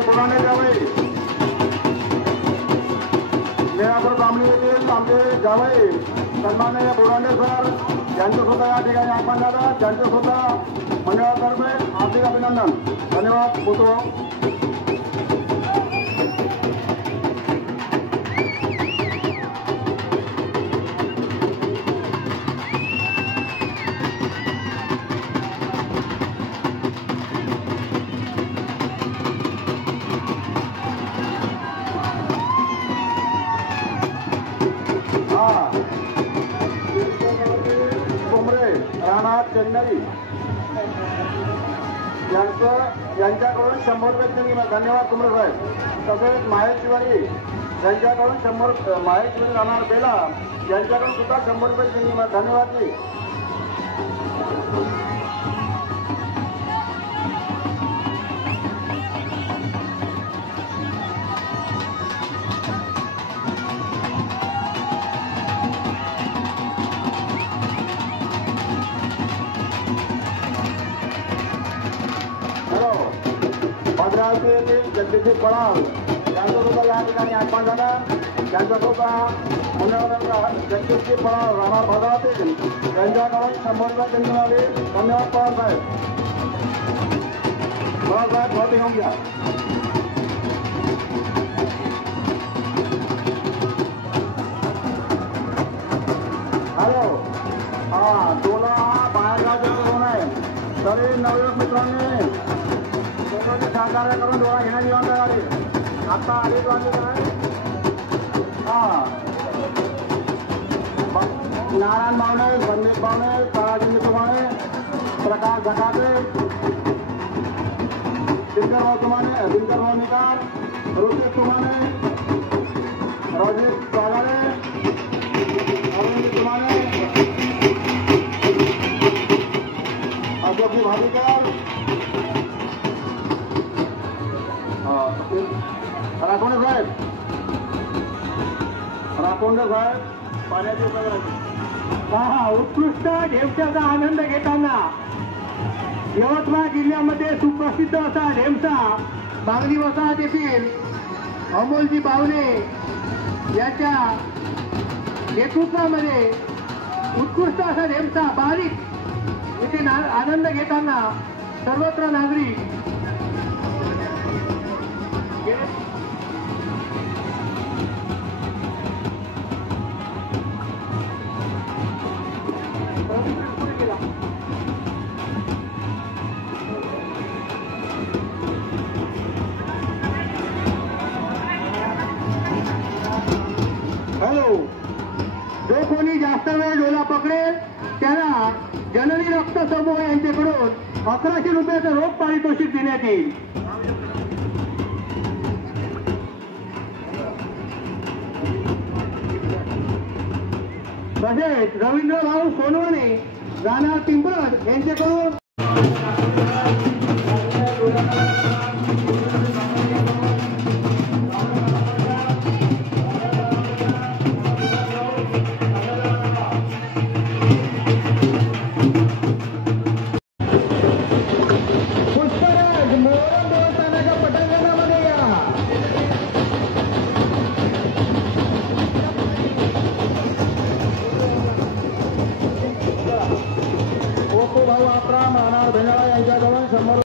यांचे बोलाने जावई मेळापूर ब्राह्मणी येथील आमचे जावई सन्माननीय बोरांडे सर यांचं सुद्धा या ठिकाणी आगमन झालं. त्यांचं सुद्धा मंडळातर्फे हार्दिक अभिनंदन. धन्यवाद. बोलतो चेन्नई यांच्याकडून 100 रुपये देणगी. धन्यवाद कुमरे साहेब. तसेच माहेश्वरी यांच्याकडून 100 माहेश्वरी राहणार बेला यांच्याकडून सुद्धा 100 रुपये देणगी. धन्यवाद जी. भद्रावती येथील जगदीश पळाव यांचं सुद्धा या ठिकाणी आगमन झालं. त्यांचा सुद्धा मुलांना जगदीश पळाव राहणार भद्रावती यांच्याकडून 100 रुपये देण्यात आले. धन्यवाद पवार साहेब. पवार साहेब बहुत घेऊन घ्या. हॅलो तुला बाहेर गावचा फोन आहे तरी नवयुवक मित्रांनी सहकार्य करून डोळा घेण्याची जबाबदारी आता अडीच वाजले काय. नारायण बावणे, संदीप बावणे, ताराचंद तुमाने, प्रकाश झकाटे, दिनकर भाऊ निकार, ऋतिक तुमाने, रोजित सागारे, अरविंद तुमाने, अशोकजी भावीकर, राखोंडे साहेब पाण्याची उपयोगाची. उत्कृष्ट ढेमशाचा आनंद घेताना यवतमाळ जिल्ह्यामध्ये सुप्रसिद्ध असा ढेमसा मागणी वसाहत येथील अमोलजी बावणे यांच्या नेतृत्वामध्ये उत्कृष्ट असा ढेमसा बारीक इथे आनंद घेताना सर्वत्र नागरिक जो कोणी जास्त वेळ डोला पकडेल त्याला जननी रक्त समूह यांच्याकडून 1100 रुपयाचं रोख पारितोषिक देण्यात येईल. तसेच रवींद्र भाऊ सोनवणे राणा पिंपळ यांच्याकडून भाऊ आपला मानव धन्यवाद यांच्याकडून 100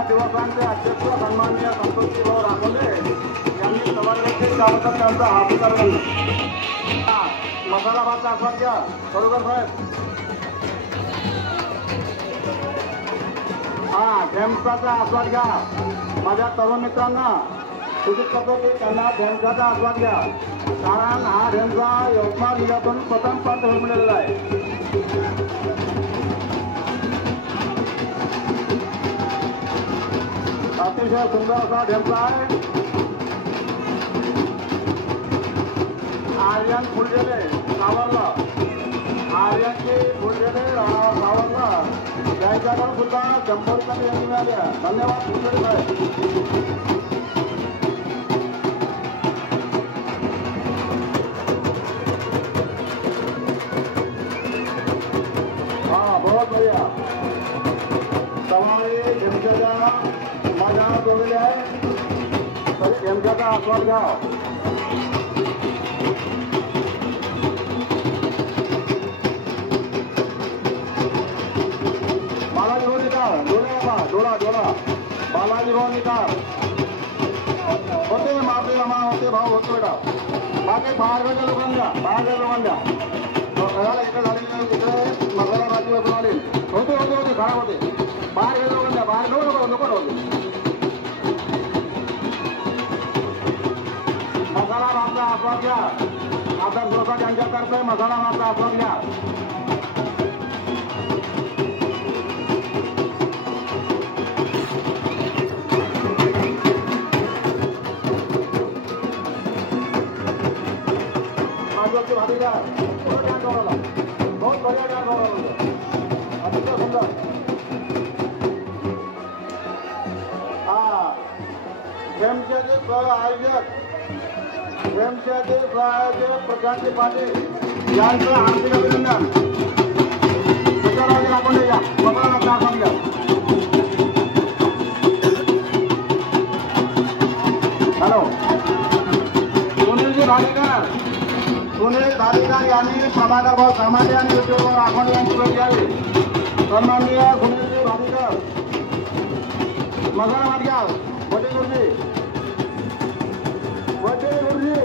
या दिवसांचे अध्यक्ष सन्माननीय संतोषजी भाऊ राखोले यांनी सभागृहाचे त्याबद्दल त्यांचा आभार मानला. मसाला भातचा आस्वाद घ्या बरोबर साहेब. हा ढेमसाचा आस्वाद घ्या. माझ्या तरुण मित्रांना सूचित करतो की त्यांना ढेमसाचा आस्वाद घ्या, कारण हा ढेमसा यवतमाळ जिल्ह्यातून प्रथम पात्र मिळालेला आहे. अतिशय सुंदर असा ढेमसा आहे. आर्यन फुलझेले सावरला, आर्यनची फुलझेले सावरला त्यांच्याकडून सुद्धा 100 रुपये मिळाल्या. धन्यवाद फुलझेले साहेब. बहुत बढ़िया सवारी ढेमशाच्या माझ्या जोडलेले आहे. तरी ढेमशाचा आस्वाद घ्या. बालाजी भाऊ निकार डोला डोला बालाजी भाऊ निकार होते मारते रमा होते भाऊ होतो बेटा. बाकी बाहेरच्या लोकांना बाहेरच्या लोकांना इकडे झालेले तिकडे मसाला भाजी बनवली होते होते होते खराब होते. बाहेर गेलो लोकांना बाहेर नको नको होते. मसाला भातचा आस्वाद घ्या. आदर जोसा यांच्यातर्फे मसाला भातचा आस्वाद घ्या. भागीदार बहुत बढ़िया डांस हो रहा है. अच्छा सुंदर. हाँ ढेमशाचे आयोजक प्रशांत पाटील यांचं हार्दिक अभिनंदन. विचारावं आपण या बघा समजा. हॅलो सुनीलजी भागीदार सुनील भागीदार यांनी सभागार भाऊ सामान्य आणि उद्योगभाऊ राखोले यांची भेट घ्यावी. सन्माननीय सुनीलजी भागीदार मसाला भात घ्या. वडे गुरुजी वडे गुरुजी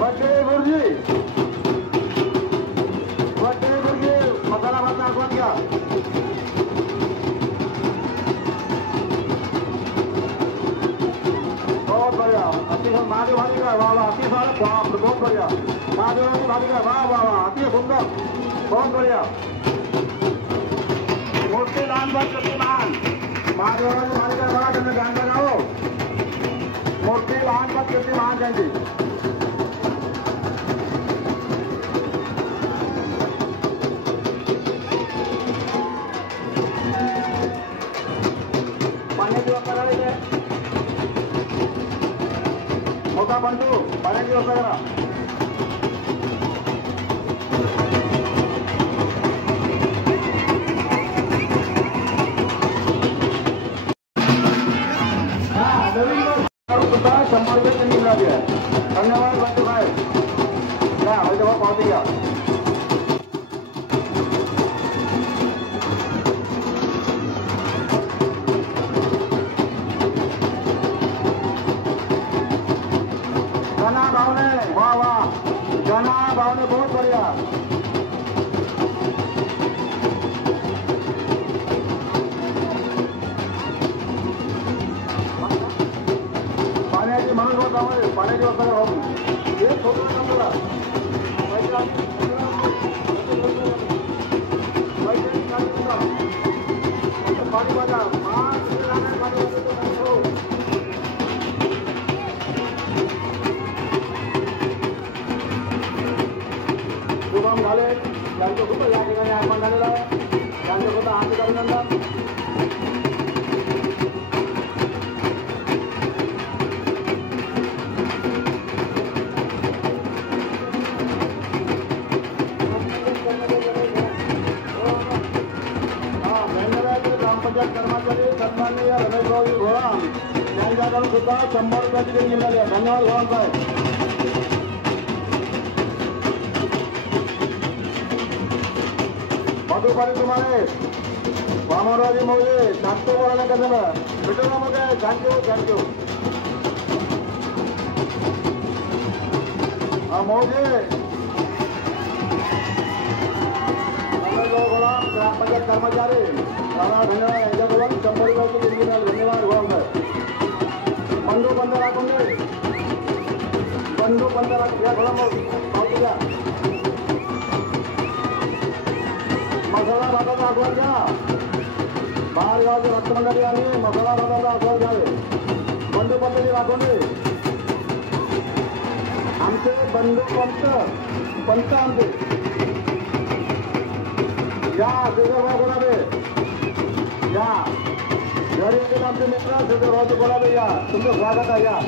वडे गुरुजी वडे गुरुजी मसाला भातचा आस्वाद घ्या. बहुत बढ़िया. अतिशय महादेव भागीदार वाह वाह. अति सारे बहुत बढ़िया. महादेव भागीदार वाह वाह वाह. अति सुंदर बहुत बढ़िया. मूर्ति दान बहुत कीर्तिमान महादेव भागीदार बघा त्यांना ध्यान लगाओ. मूर्ति दान बहुत कीर्तिमान त्यांची. पाण्याची व्यवस्था करायची. मोठा बंधू पाण्याची व्यवस्था करा. सुद्धा 100 रुपये त्यांनी मिळाली आहे. धन्यवाद बंधू साहेब. या तेव्हा पावती घ्या. जना भावने वाह वाह. जना भावने बहुत बढ़िया. पाण्याची म्हणून होत आहे. पाण्याची व्यवस्था करा. हे थोडं समजा पाणी बघा. शुभम झाले त्यांचं सुद्धा या ठिकाणी आगमन झालेलं आहे. त्यांचं सुद्धा हार्दिक अभिनंदन. ग्रामपंचायत कर्मचारी सन्माननीय रमेशभाऊ घोळाम यांच्याकडून सुद्धा 100 रुपयाची देणगी मिळाली आहे. धन्यवाद घोळाम साहेब. मधुपाली तुम्हाला वामनरावजी मौजे सांगतो बोलायला कसं भेटू मग थँक्यू थँक्यू हा मौजे ग्रामपंचायत कर्मचारी धन्यवाद यांच्याकडून 100 रुपयाची देणगी मिळाली धन्यवाद गव्हर्नर बंधू बंद राखून दे बंधू बंद राखून या थोडा मग पावती द्या मसाला भाताचा आस्वाद घ्या बाहेर गावचे रक्तमंडळी आणि मसाला भाताचा आस्वाद घ्यावे बंधू बंधूची राखून दे आमचे बंधू पंत आमचे या शेजरभाऊ बोलावे या घरी येतील आमचे मित्र शेजरभाऊचे बोलावे या तुमचं स्वागत आहे या